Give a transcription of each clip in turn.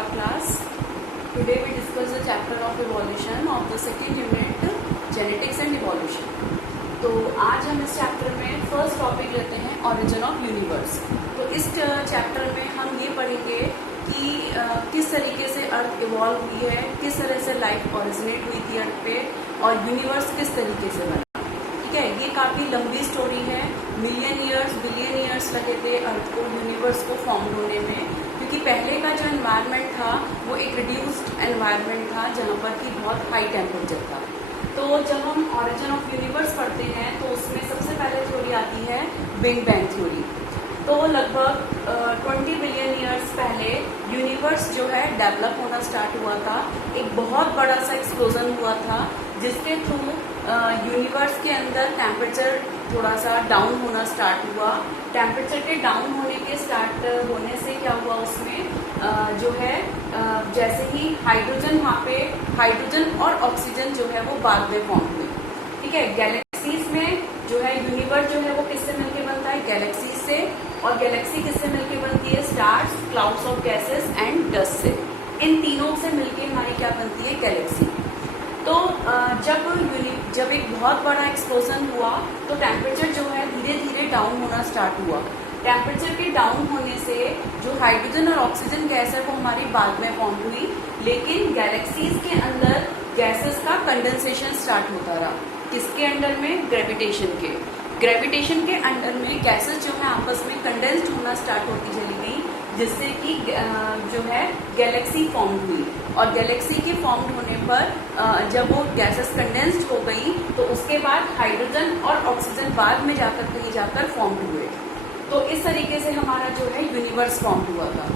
our class. Today we discuss the chapter of evolution of the second unit, genetics and evolution. तो आज हम इस chapter में first topic लेते हैं ऑरिजिन ऑफ यूनिवर्स। तो इस चैप्टर में हम ये पढ़ेंगे कि किस तरीके से अर्थ इवॉल्व हुई है, किस तरह से लाइफ ओरिजिनेट हुई थी अर्थ पे और यूनिवर्स किस तरीके से बना। ठीक है, ये काफ़ी लंबी स्टोरी है। मिलियन ईयर्स बिलियन ईयर्स लगे थे अर्थ को, यूनिवर्स को फॉर्म होने में, क्योंकि पहले का जो एनवायरनमेंट था वो एक रिड्यूस्ड एनवायरनमेंट था जहाँ पर कि बहुत हाई टेम्परेचर था। तो जब हम ऑरिजिन ऑफ यूनिवर्स पढ़ते हैं तो उसमें सबसे पहले थ्योरी आती है बिग बैंग थ्योरी। तो लगभग 20 बिलियन ईयर्स पहले यूनिवर्स जो है डेवलप होना स्टार्ट हुआ था। एक बहुत बड़ा सा एक्सप्लोजन हुआ था जिसके थ्रू यूनिवर्स के अंदर टेम्परेचर थोड़ा सा डाउन होना स्टार्ट हुआ। टेम्परेचर के डाउन होने के स्टार्ट होने से क्या हुआ, उसमें जो है जैसे ही हाइड्रोजन वहाँ पे हाइड्रोजन और ऑक्सीजन जो है वो बाद में फॉर्म हुई। ठीक है, गैलेक्सीज में जो है यूनिवर्स जो है वो किससे मिलके बनता है, गैलेक्सीज से। और गैलेक्सी किससे मिलके बनती है, stars, clouds of gases and dust से। इन तीनों से मिलके हमारी क्या बनती है, गैलेक्सी। तो जब एक बहुत बड़ा एक्सप्लोजन हुआ तो टेम्परेचर जो है धीरे धीरे डाउन होना स्टार्ट हुआ। टेम्परेचर के डाउन होने से जो हाइड्रोजन और ऑक्सीजन गैस है वो हमारी बाद में फॉर्म हुई, लेकिन गैलेक्सीज के अंदर गैसेस का कंडेंसेशन स्टार्ट होता रहा। किसके अंडर में, ग्रेविटेशन के। ग्रेविटेशन के अंडर में गैसेस जो है आपस में कंडेंस्ड होना स्टार्ट होती चली गई, जिससे कि जो है गैलेक्सी फॉर्म हुई। और गैलेक्सी के फॉर्म होने पर जब वो गैसेस कंडेंस्ड हो गई तो उसके बाद हाइड्रोजन और ऑक्सीजन बाद में जाकर कहीं जाकर फॉर्म हुए। तो इस तरीके से हमारा जो है यूनिवर्स फॉर्म हुआ था।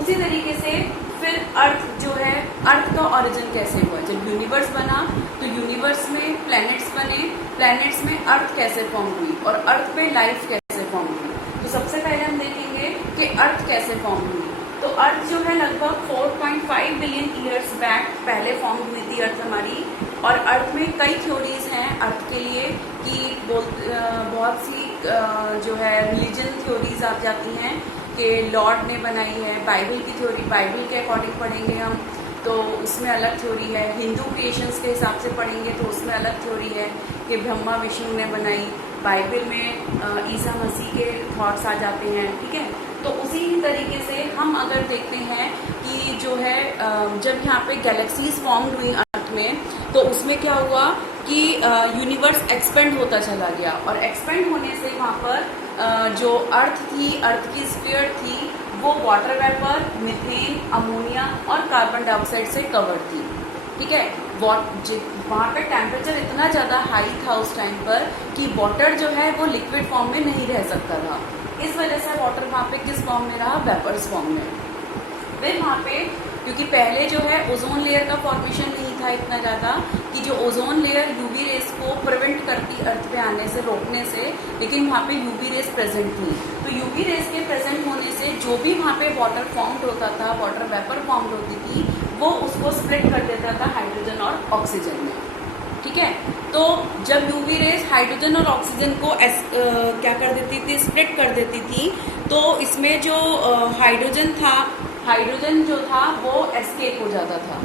उसी तरीके से फिर अर्थ जो है, अर्थ का ओरिजिन कैसे हुआ, जब यूनिवर्स बना तो यूनिवर्स में प्लैनेट्स बने, प्लैनेट्स में अर्थ कैसे फॉर्म हुई और अर्थ पे लाइफ कैसे फॉर्म हुई। तो सबसे पहले हम देखेंगे कि अर्थ कैसे फॉर्म हुई। तो अर्थ जो है लगभग 4.5 बिलियन ईयर्स बैक पहले फॉर्म हुई थी अर्थ हमारी। और अर्थ में कई थ्योरीज हैं अर्थ के लिए कि बहुत सी जो है रिलीजन थ्योरीज आ जाती हैं कि लॉर्ड ने बनाई है। बाइबल की थ्योरी, बाइबल के अकॉर्डिंग पढ़ेंगे हम तो उसमें अलग थ्योरी है। हिंदू क्रिएशंस के हिसाब से पढ़ेंगे तो उसमें अलग थ्योरी है कि ब्रह्मा विष्णु ने बनाई। बाइबल में ईसा मसीह के थॉट्स आ जाते हैं। ठीक है, तो उसी तरीके से हम अगर देखते हैं कि जो है जब यहाँ पे गैलेक्सीज फॉर्म हुई अर्थ में तो उसमें क्या हुआ कि यूनिवर्स एक्सपेंड होता चला गया। और एक्सपेंड होने से वहाँ पर जो अर्थ थी, अर्थ की स्फीयर थी, वो वाटर वेपर, मीथेन, अमोनिया और कार्बन डाइऑक्साइड से कवर थी। ठीक है, वहाँ पे टेम्परेचर इतना ज़्यादा हाई था उस टाइम पर कि वाटर जो है वो लिक्विड फॉर्म में नहीं रह सकता था। इस वजह से वाटर वहाँ पे किस फॉर्म में रहा, वेपर्स फॉर्म में। फिर वहाँ पे क्योंकि पहले जो है ओजोन लेयर का फॉर्मेशन नहीं था इतना ज़्यादा कि जो ओजोन लेयर यूवी रेस को प्रिवेंट करती अर्थ पे आने से, रोकने से, लेकिन वहाँ पे यूवी रेस प्रेजेंट थी। तो यूवी रेस के प्रेजेंट होने से जो भी वहाँ पे वाटर फॉर्म्ड होता था, वाटर वेपर फॉर्म्ड होती थी, वो उसको स्प्लिट कर देता था हाइड्रोजन और ऑक्सीजन में। ठीक है, तो जब यूवी रेस हाइड्रोजन और ऑक्सीजन को क्या कर देती थी, स्प्लिट कर देती थी, तो इसमें जो हाइड्रोजन था, हाइड्रोजन जो था वो एस्केप हो जाता था।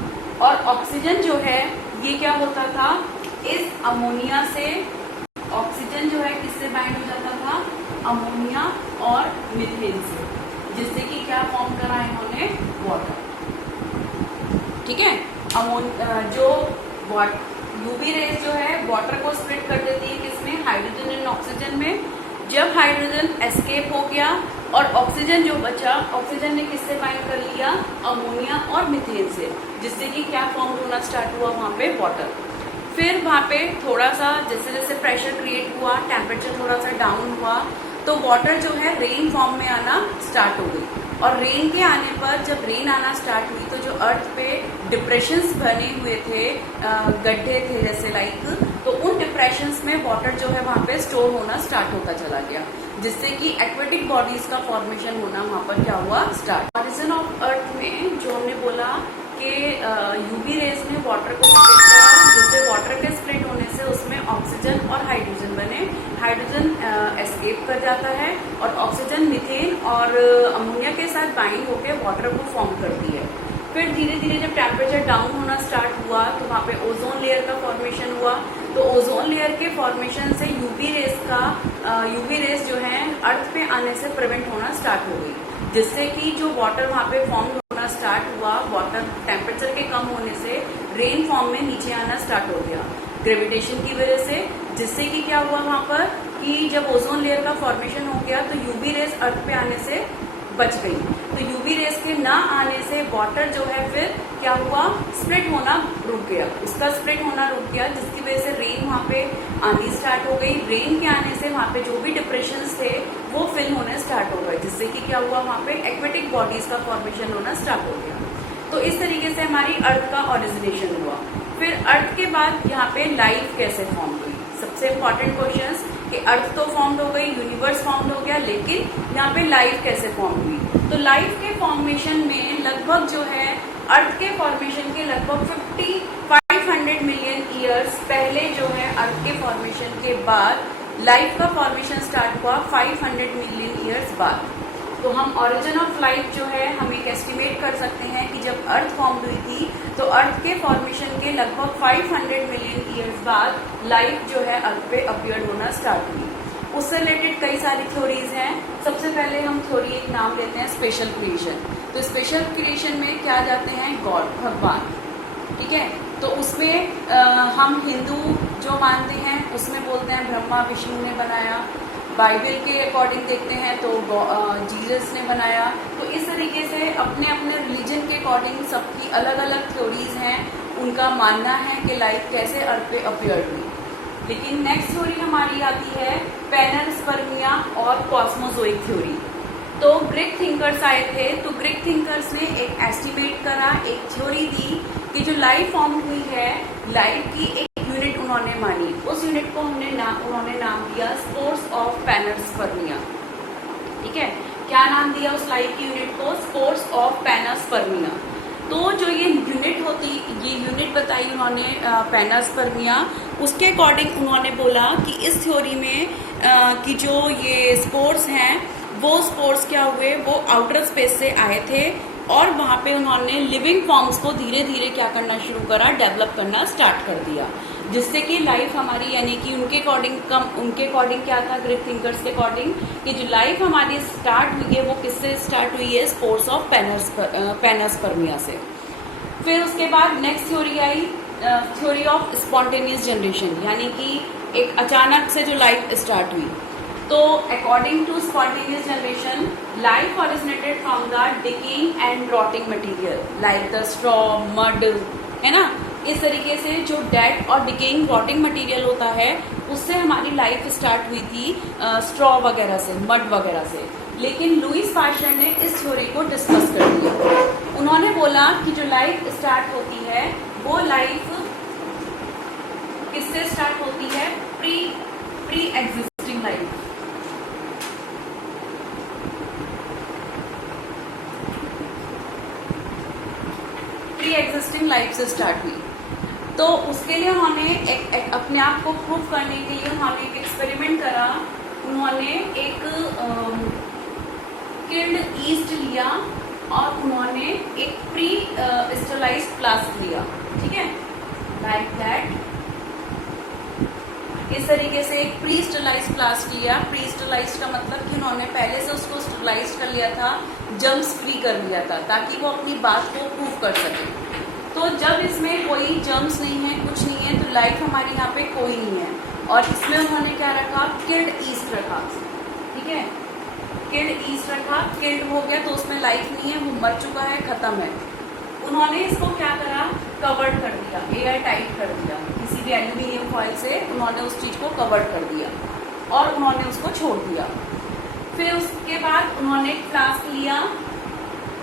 और ऑक्सीजन जो है ये क्या होता था, इस अमोनिया से ऑक्सीजन जो है किससे बाइंड हो जाता था, अमोनिया और मीथेन से, जिससे कि क्या फॉर्म करा इन्होंने, वाटर। ठीक है, जो यूवी रेस जो है वाटर को स्प्लिट कर देती है किसमें, हाइड्रोजन एंड ऑक्सीजन में। जब हाइड्रोजन एस्केप हो गया और ऑक्सीजन जो बचा, ऑक्सीजन ने किससे बाइंड कर लिया, अमोनिया और मीथेन से, जिससे कि क्या फॉर्म होना स्टार्ट हुआ, वहाँ पे वाटर। फिर वहाँ पे थोड़ा सा जैसे जैसे प्रेशर क्रिएट हुआ, टेम्परेचर थोड़ा सा डाउन हुआ, तो वाटर जो है रेन फॉर्म में आना स्टार्ट हो गई। और रेन के आने पर जब रेन आना स्टार्ट हुई तो जो अर्थ पे डिप्रेशंस बने हुए थे, गड्ढे थे जैसे लाइक, तो उन डिप्रेशंस में वाटर जो है वहाँ पे स्टोर होना स्टार्ट होता चला गया, जिससे कि एक्वेटिक बॉडीज का फॉर्मेशन होना वहाँ पर क्या हुआ, स्टार्ट। ऑरिजिन ऑफ अर्थ में जो हमने बोला कि यूवी रेस ने वाटर को स्प्लिट करा, जिससे वाटर के स्प्लिट होने से उसमें ऑक्सीजन और हाइड्रोजन बने। हाइड्रोजन एस्केप कर जाता है और ऑक्सीजन मीथेन और अमोनिया के साथ बाइंड होकर वाटर को फॉर्म करती है। फिर धीरे धीरे जब टेम्परेचर डाउन होना स्टार्ट हुआ तो वहाँ पे ओजोन लेयर का फॉर्मेशन हुआ। तो ओजोन लेयर के फॉर्मेशन से यूवी रेस जो है अर्थ पे आने से प्रिवेंट होना स्टार्ट हो गई, जिससे कि जो वाटर वहाँ पे फॉर्म होना स्टार्ट हुआ, वाटर टेम्परेचर के कम होने से रेन फॉर्म में नीचे आना स्टार्ट हो गया ग्रेविटेशन की वजह से, जिससे कि क्या हुआ वहाँ पर कि जब ओजोन लेयर का फॉर्मेशन हो गया तो यूवी रेस अर्थ पे आने से बच गई। तो यूवी रेस के ना आने से वाटर जो है फिर क्या हुआ, स्प्लिट होना रुक गया, उसका स्प्लिट होना रुक गया, जिसकी वजह से रेन वहाँ पे आनी स्टार्ट हो गई। रेन के आने से वहाँ पे जो भी डिप्रेशंस थे वो फिल होने स्टार्ट हो गए, जिससे कि क्या हुआ वहाँ पे एक्वेटिक बॉडीज का फॉर्मेशन होना स्टार्ट हो गया। तो इस तरीके से हमारी अर्थ का ओरिजिनेशन हुआ। फिर अर्थ के बाद यहाँ पे लाइफ कैसे फॉर्म हुई, सबसे इम्पोर्टेंट क्वेश्चंस कि अर्थ तो फॉर्म हो गई, यूनिवर्स फॉर्म हो गया, लेकिन यहाँ पे लाइफ कैसे फॉर्म हुई। तो लाइफ के फॉर्मेशन में लगभग जो है अर्थ के फॉर्मेशन के लगभग 500 मिलियन ईयर्स पहले जो है अर्थ के फॉर्मेशन के बाद लाइफ का फॉर्मेशन स्टार्ट हुआ 500 मिलियन ईयर्स बाद। तो हम ओरिजिन ऑफ लाइफ जो है हम एक एस्टिमेट कर सकते हैं कि जब अर्थ फॉर्म हुई थी तो अर्थ के फॉर्मेशन के लगभग 500 मिलियन ईयर्स बाद लाइफ जो है अर्थ पे अपीयर होना स्टार्ट हुई। उससे रिलेटेड कई सारी थ्योरीज हैं। सबसे पहले हम थ्योरी एक नाम लेते हैं स्पेशल क्रिएशन। तो स्पेशल क्रिएशन में क्या जाते हैं, गॉड, भगवान, ठीक है। तो उसमें हम हिंदू जो मानते हैं उसमें बोलते हैं ब्रह्मा विष्णु ने बनाया। बाइबल के अकॉर्डिंग देखते हैं तो जीसस ने बनाया। तो इस तरीके से अपने अपने रिलीजन के अकॉर्डिंग सबकी अलग अलग थ्योरीज हैं, उनका मानना है कि लाइफ कैसे अर्थ पे अपीयर हुई। लेकिन नेक्स्ट थ्योरी हमारी आती है पैनस्पर्मिया और कॉस्मोजोइक थ्योरी। तो ग्रीक थिंकर्स आए थे, तो ग्रीक थिंकर्स ने एक एस्टिमेट करा, एक थ्योरी दी कि जो लाइफ फॉर्म हुई है, लाइफ की एक यूनिट उन्होंने मानी। उस यूनिट को उन्होंने नाम दिया स्पोर्स ऑफ पैनस्पर्मिया, ठीक है। क्या नाम दिया उस लाइफ की यूनिट को, स्पोर्स ऑफ पैनस्पर्मिया। तो जो ये यूनिट बताई उन्होंने पैनस्पर्मिया, उसके अकॉर्डिंग उन्होंने बोला कि इस थ्योरी में कि जो ये स्पोर्स हैं वो स्पोर्स क्या हुए, वो आउटर स्पेस से आए थे और वहाँ पे उन्होंने लिविंग फॉर्म्स को धीरे धीरे क्या करना शुरू करा, डेवलप करना स्टार्ट कर दिया, जिससे कि लाइफ हमारी यानी कि उनके अकॉर्डिंग क्या था, ग्रीक थिंकर्स के अकॉर्डिंग कि जो लाइफ हमारी स्टार्ट हुई है वो किससे स्टार्ट हुई है, स्पोर्स ऑफ पैनस्पर्मिया से। फिर उसके बाद next theory I theory of spontaneous generation, यानी कि एक अचानक से जो लाइफ स्टार्ट हुई। तो according to spontaneous generation life originated from the decaying and rotting material like the straw, mud, है ना। इस तरीके से जो डेड और डिकेइंग रॉटिंग मटेरियल होता है उससे हमारी लाइफ स्टार्ट हुई थी, स्ट्रॉ वगैरह से, मड वगैरह से। लेकिन लुईस पास्चर ने इस थ्योरी को डिस्कस कर दिया। उन्होंने बोला कि जो लाइफ स्टार्ट होती है वो लाइफ किससे स्टार्ट होती है, pre existing life. Pre existing life से स्टार्ट हुई। तो उसके लिए उन्होंने एक अपने आप को प्रूव करने के लिए उन्होंने एक एक्सपेरिमेंट करा। उन्होंने एक किल्ड ईस्ट लिया और उन्होंने एक प्री स्टरलाइज्ड फ्लास्क लिया, ठीक है, लाइक दैट। इस तरीके से एक प्री स्टरलाइज्ड फ्लास्क लिया। प्री स्टरलाइज्ड का मतलब कि उन्होंने पहले से उसको स्टरलाइज कर लिया था, जर्म्स फ्री कर लिया था, ताकि वो अपनी बात को प्रूव कर सके। तो जब इसमें कोई जर्म्स नहीं है, कुछ नहीं है, तो लाइफ हमारी यहाँ पे कोई नहीं है। और इसमें उन्होंने क्या रखा, किल्ड ईस्ट रखा, ठीक है, किल्ड ईस्ट रखा। किल्ड हो गया तो उसमें लाइफ नहीं है, वो मर चुका है, खत्म है। उन्होंने इसको क्या करा, कवर्ड कर दिया, एयर टाइट कर दिया, किसी भी एल्यूमिनियम फॉइल से उन्होंने उस चीज को कवर्ड कर दिया और उन्होंने उसको छोड़ दिया। फिर उसके बाद उन्होंने एक फ्लास्क लिया,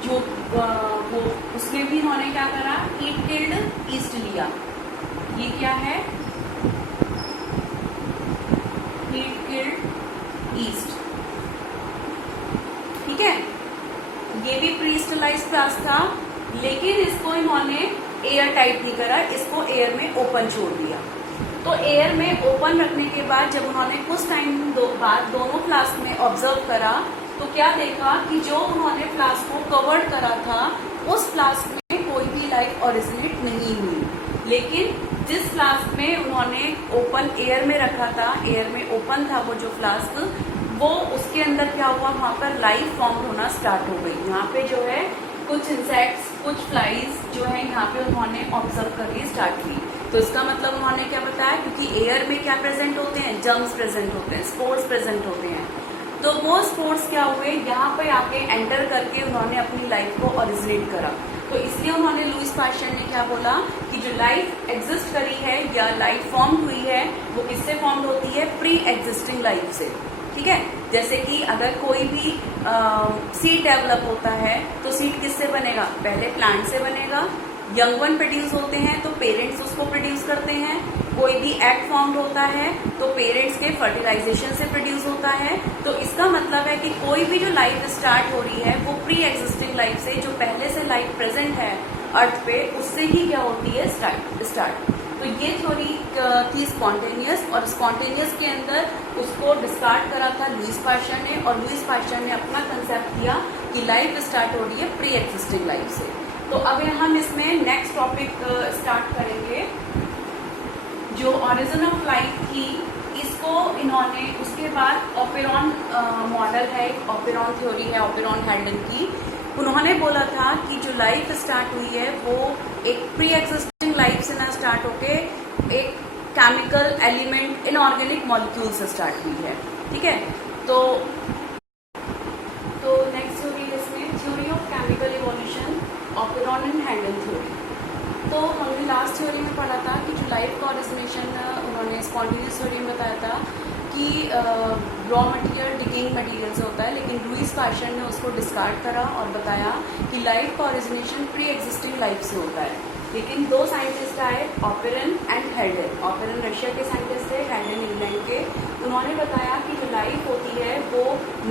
जो वो उसमें भी उन्होंने क्या करा, हीट किल्ड ईस्ट लिया। ये क्या है, हीट किल्ड ईस्ट, ठीक है। ये भी प्रीस्टलाइज्ड फ्लास्क था, लेकिन इसको इन्होंने एयर टाइट नहीं करा, इसको एयर में ओपन छोड़ दिया। तो एयर में ओपन रखने के बाद जब उन्होंने कुछ टाइम बाद दोनों फ्लास्क में ऑब्जर्व करा तो क्या देखा कि जो उन्होंने फ्लास्क को कवर्ड करा था उस फ्लास्क में लाइफ ओरिजिनेट नहीं हुई। लेकिन जिस फ्लास्क में उन्होंने ओपन एयर में रखा था, एयर में ओपन था वो जो फ्लास्क, वो उसके अंदर क्या हुआ, वहां पर लाइफ फॉर्म होना स्टार्ट हो गई। यहाँ पे जो है कुछ इंसेक्ट्स, कुछ फ्लाइज जो है यहाँ पे उन्होंने ऑब्जर्व करनी स्टार्ट की। तो इसका मतलब उन्होंने क्या बताया, क्योंकि एयर में क्या प्रेजेंट होते हैं, जर्म्स प्रेजेंट होते हैं, स्पोर्स प्रेजेंट होते हैं। तो वो स्पोर्स क्या हुए, यहाँ पे आके एंटर करके उन्होंने अपनी लाइफ को ओरिजिनेट करा। तो इसलिए उन्होंने लुईस पास्चर ने क्या बोला कि जो लाइफ एग्जिस्ट करी है या लाइफ फॉर्म हुई है वो किससे फॉर्म होती है, प्री एग्जिस्टिंग लाइफ से। ठीक है, जैसे कि अगर कोई भी सीड डेवलप होता है तो सीड किससे बनेगा, पहले प्लांट से बनेगा, यंग वन प्रोड्यूस होते हैं तो पेरेंट्स उसको प्रोड्यूस करते हैं। कोई भी एग फॉर्म होता है तो पेरेंट्स के फर्टिलाइजेशन से प्रोड्यूस होता है। तो इसका मतलब है कि कोई भी जो लाइफ स्टार्ट हो रही है वो प्री एग्जिस्टिंग लाइफ से, जो पहले से लाइफ प्रेजेंट है अर्थ पे, उससे ही क्या होती है, स्टार्ट। तो ये थ्योरी थी स्पॉन्टेनियस, और स्पॉन्टेनियस के अंदर उसको डिस्कार्ड करा था लुईस पास्चर ने, और लुईस पास्चर ने अपना कंसेप्ट दिया कि लाइफ स्टार्ट हो रही है प्री एग्जिस्टिंग लाइफ से। तो अब हम इसमें नेक्स्ट टॉपिक स्टार्ट करेंगे, जो ओरिजिन ऑफ लाइफ थी। इसको इन्होंने उसके बाद ऑपेरॉन मॉडल है, ऑपेरॉन थ्योरी है ऑपेरॉन हेल्डन की। उन्होंने बोला था कि जो लाइफ स्टार्ट हुई है वो एक प्री एग्जिस्टिंग लाइफ से ना स्टार्ट होके एक केमिकल एलिमेंट इनऑर्गेनिक मॉलिक्यूल से स्टार्ट हुई है। ठीक है, तो नेक्स्ट थ्योरी इसमें theory of chemical evolution, operon and हेल्डन theory. तो हमने लास्ट थ्योरी में पढ़ा था कि जो लाइफ का ओरिजिनेशन उन्होंने स्पॉन्टेनियस थ्योरी में बताया था कि रॉ मटेरियल डिकेइंग मटेरियल से होता है, लेकिन लुईस पास्चर ने उसको डिस्कार्ड करा और बताया कि लाइफ का ओरिजिनेशन प्री एग्जिस्टिंग लाइफ से होता है। लेकिन दो साइंटिस्ट आए, ऑपेरन एंड हेल्डन। ऑपेरन रशिया के साइंटिस्ट थे, हेल्डन इंग्लैंड के। उन्होंने बताया कि जो लाइफ होती है वो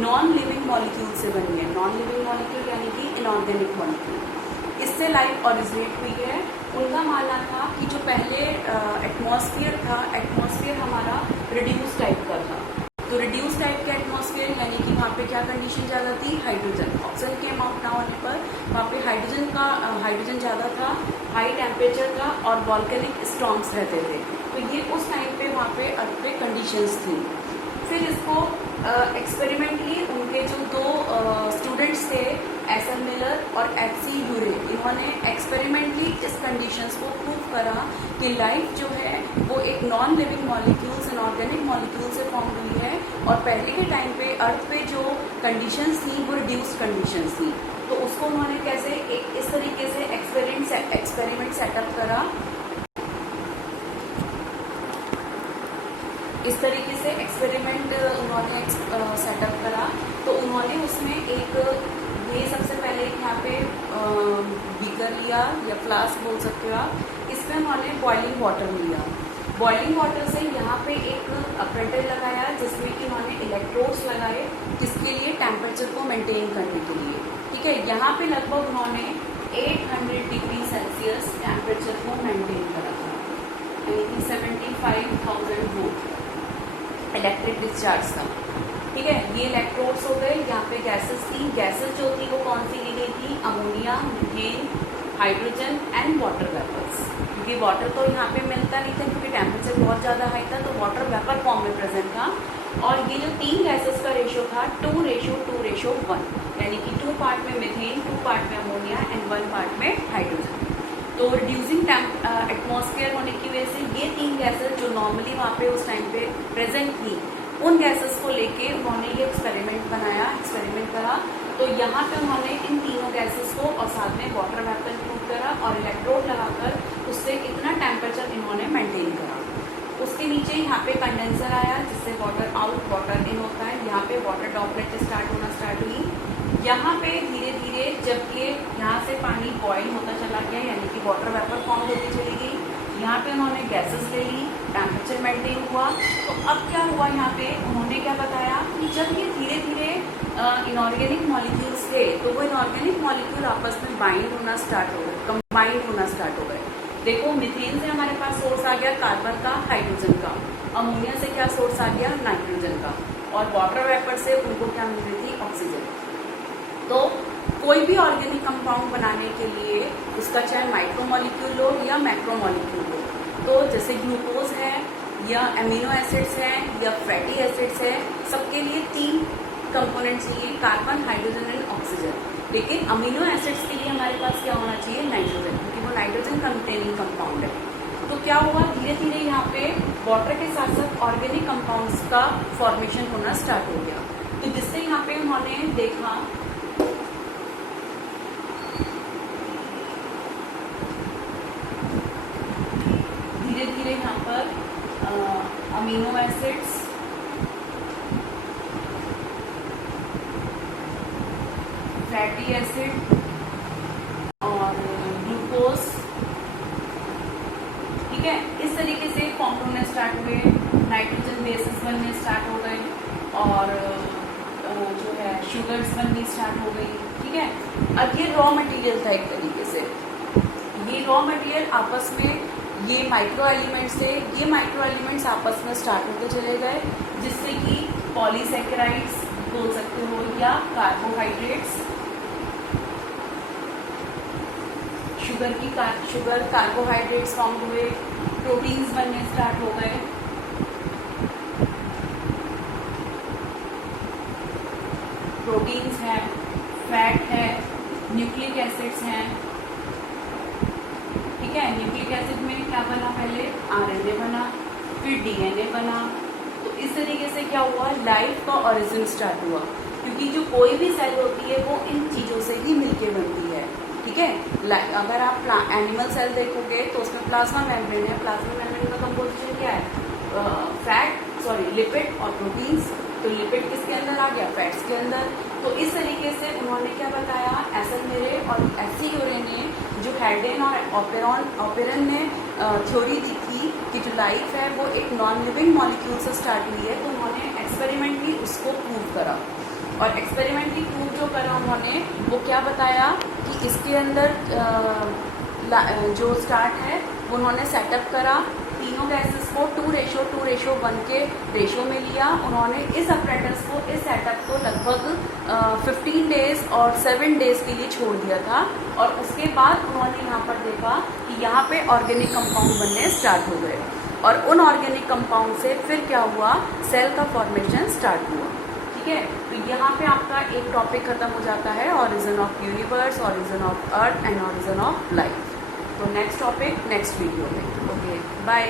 नॉन लिविंग मॉलिक्यूल से बनी है। नॉन लिविंग मॉलिक्यूल यानी कि इनऑर्गेनिक मॉलिक्यूल, इससे लाइफ ओरिजिनेट हुई है। उनका मानना था कि जो पहले एटमॉस्फेयर था, एटमॉस्फेयर हमारा रिड्यूस टाइप का था। तो रिड्यूस टाइप का एटमॉस्फेयर यानी कि वहाँ पे क्या कंडीशन ज़्यादा थी, हाइड्रोजन। ऑक्सीजन के अमाउंट ना होने पर वहाँ पे हाइड्रोजन ज़्यादा था, हाई टेम्परेचर था और वॉल्केनिक स्टॉर्म्स रहते थे। तो ये उस टाइम पे वहाँ पे अर्थ पे कंडीशंस थी। फिर इसको एक्सपेरिमेंटली उनके जो दो स्टूडेंट्स थे, एस.एल. मिलर और एच.सी. यूरे, इन्होंने एक्सपेरिमेंटली इस कंडीशंस को प्रूव करा कि लाइफ जो है वो एक non living molecules, inorganic molecule से फॉर्म हुई है। और पहले के टाइम पे अर्थ पे जो कंडीशंस थी वो रिड्यूस्ड कंडीशंस थी। तो उसको उन्होंने कैसे एक इस तरीके से एक्सपेरिमेंट सेटअप करा, इस तरीके से एक्सपेरिमेंट उन्होंने सेटअप करा। तो उन्होंने उसमें एक, ये सबसे पहले यहाँ पे बीकर लिया या फ्लास्क बोल सकते हो आप। इसमें उन्होंने बॉइलिंग वाटर लिया। बॉइलिंग वाटर से यहाँ पे एक अपरेटर लगाया जिसमें कि उन्होंने इलेक्ट्रोड्स लगाए, किसके लिए, टेम्परेचर को मेंटेन करने के लिए। ठीक है, यहाँ पे लगभग उन्होंने 800 डिग्री सेल्सियस टेम्परेचर को मेंटेन करा था, यानी कि 75,000 वोल्ट इलेक्ट्रिक डिस्चार्ज था। ठीक है, ये इलेक्ट्रोड्स हो गए। यहाँ पे गैसेस थी, गैसेस जो थी वो कौन सी ली गई थी, ammonia, methane, hydrogen and water vapours. क्योंकि वाटर तो यहाँ पे मिलता नहीं था क्योंकि टेम्परेचर बहुत ज़्यादा हाई था, तो वाटर वेपर फॉर्म में प्रेजेंट था। और ये जो तीन गैसेस का रेशियो था 2:1, यानी कि 2 पार्ट में मीथेन, 2 पार्ट में अमोनिया एंड 1 पार्ट में हाइड्रोजन। तो रिड्यूसिंग एटमॉस्फेयर होने की वजह से ये तीन गैसेस जो नॉर्मली वहाँ पे उस टाइम पे प्रेजेंट थी, उन गैसेस को लेके उन्होंने ये एक्सपेरिमेंट करा। तो यहाँ पे उन्होंने इन तीनों गैसेस को और साथ में वाटर वेपर इंक्लूड करा और इलेक्ट्रोड लगाकर उससे इतना टेम्परेचर इन्होंने मेंटेन करा। उसके नीचे यहाँ पे कंडेंसर आया जिससे वाटर आउट वाटर इन होता है। यहाँ पे वाटर ड्रॉपलेट स्टार्ट हुई। यहाँ पे धीरे धीरे जब ये यहाँ से पानी बॉयल होता चला गया, यानी कि वाटर वेपर फॉर्म होती चली गई, यहाँ पे उन्होंने गैसेस ले ली, टेम्परेचर मेंटेन हुआ। तो अब क्या हुआ, यहाँ पे उन्होंने क्या बताया कि जब ये धीरे धीरे इनऑर्गेनिक मॉलिक्यूल्स थे तो वो इनऑर्गेनिक मॉलिक्यूल आपस में बाइंड होना स्टार्ट हो गए, कंबाइंड होना स्टार्ट हो गए। देखो, मीथेन से हमारे पास सोर्स आ गया कार्बन का, हाइड्रोजन का। अमोनिया से क्या सोर्स आ गया, नाइट्रोजन का। और वाटर वेपर से उनको क्या मिल रही थी, ऑक्सीजन। तो कोई भी ऑर्गेनिक कंपाउंड बनाने के लिए उसका चाहे माइक्रोमोलिक्यूल हो या मैक्रोमोलिक्यूल हो, तो जैसे ग्लूकोज है या अमीनो एसिड्स हैं या फैटी एसिड्स है, सबके लिए 3 कंपोनेंट चाहिए, कार्बन, हाइड्रोजन एंड ऑक्सीजन। लेकिन अमीनो एसिड्स के लिए हमारे पास क्या होना चाहिए, नाइट्रोजन, क्योंकि वो नाइट्रोजन कंटेनिंग कंपाउंड है। तो क्या हुआ, धीरे धीरे यहाँ पे वाटर के साथ साथ ऑर्गेनिक कंपाउंड्स का फॉर्मेशन होना स्टार्ट हो गया। तो जिससे यहाँ पे उन्होंने देखा धीरे धीरे यहाँ पर अमीनो एसिड्स, फैटी एसिड और ग्लूकोज, ठीक है, इस तरीके से फॉर्म होने स्टार्ट हुए, नाइट्रोजन बेसिस बनने स्टार्ट हो गए और जो है शुगर्स बननी स्टार्ट हो गई, ठीक है। अब ये रॉ मटेरियल था एक तरीके से, ये रॉ मटेरियल आपस में ये माइक्रो एलिमेंट्स थे, ये माइक्रो एलिमेंट्स आपस में स्टार्ट होते चले गए, जिससे कि पॉलीसेकेराइड्स बोल सकते हो या कार्बोहाइड्रेट्स, शुगर कार्बोहाइड्रेट्स फॉर्म हुए, प्रोटीन्स बनने स्टार्ट हो गए, प्रोटीन्स हैं, फैट है, न्यूक्लिक एसिड्स हैं, ठीक है। न्यूक्लिक एसिड में क्या बना, पहले आरएनए बना, फिर डीएनए बना। तो इस तरीके से क्या हुआ, लाइफ का ओरिजिन स्टार्ट हुआ, क्योंकि जो कोई भी सेल होती है वो इन चीजों से ही मिलके बनती है, ठीक है। अगर आप एनिमल सेल देखोगे तो उसमें प्लाज्मा मेम्ब्रेन है, प्लाज्मा मेम्ब्रेन का कंपोजिशन क्या है, लिपिड और प्रोटीन्स। तो लिपिड किसके अंदर आ गया, फैट्स के अंदर। तो इस तरीके से उन्होंने क्या बताया, एसेलमेरे और एफसीयूरे ने, जो हैल्डेन और ऑपेरन ने थ्योरी दी थी कि जो लाइफ है वो एक नॉन लिविंग मॉलिक्यूल से स्टार्ट हुई है। तो उन्होंने एक्सपेरिमेंटली उसको प्रूव करा, और एक्सपेरिमेंटली प्रूव जो करा उन्होंने, वो क्या बताया कि इसके अंदर जो स्टार्ट है वो उन्होंने सेटअप करा, तीनों गैसेस को 2:1 के रेशो में लिया। उन्होंने इस अपरेटस को, इस सेटअप को लगभग 15 डेज और 7 डेज के लिए छोड़ दिया था, और उसके बाद उन्होंने यहाँ पर देखा कि यहाँ पे ऑर्गेनिक कंपाउंड बनने स्टार्ट हो गए, और उन ऑर्गेनिक कंपाउंड से फिर क्या हुआ, सेल का फॉर्मेशन स्टार्ट हुआ, ठीक है। तो यहाँ पे आपका एक टॉपिक खत्म हो जाता है, origin of universe, origin of earth and origin of life. तो नेक्स्ट टॉपिक नेक्स्ट वीडियो में। Okay, bye.